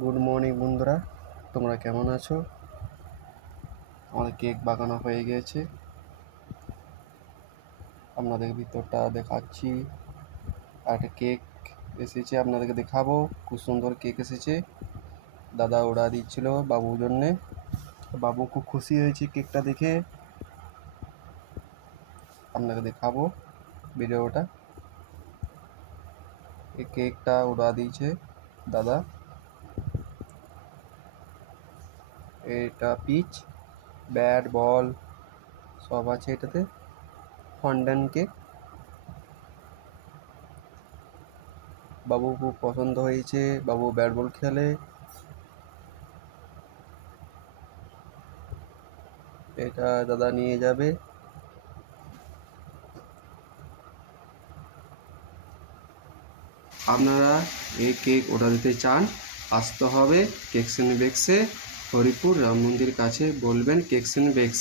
Good morning বন্ধুরা, তোমরা কেমন আছো? আমাদের কেক বাগানো হয়ে গিয়েছে, আপনাদের ভিতরটা দেখাচ্ছি। আর একটা কেক এসেছে, আপনাদেরকে দেখাবো। খুব সুন্দর কেক এসেছে, দাদা অর্ডার দিচ্ছিল বাবুর জন্যে। বাবু খুব খুশি হয়েছে কেকটা দেখে, আপনাকে দেখাবো ভিডিওটা। এই কেকটা অর্ডার দিয়েছে দাদা। এটা পিচ, ব্যাট, বল সব আছে এটাতে। ফন্ডেন কেক, বাবু খুব পছন্দ হয়েছে, বাবু ব্যাট বল খেলে। এটা দাদা নিয়ে যাবে। আপনারা এই কেক অর্ডার দিতে চান, আসতে হবে কেকস এন্ড বেকসে, হরিপুর রাম মন্দির কাছে। বলবেন কেকস এন্ড বেকস।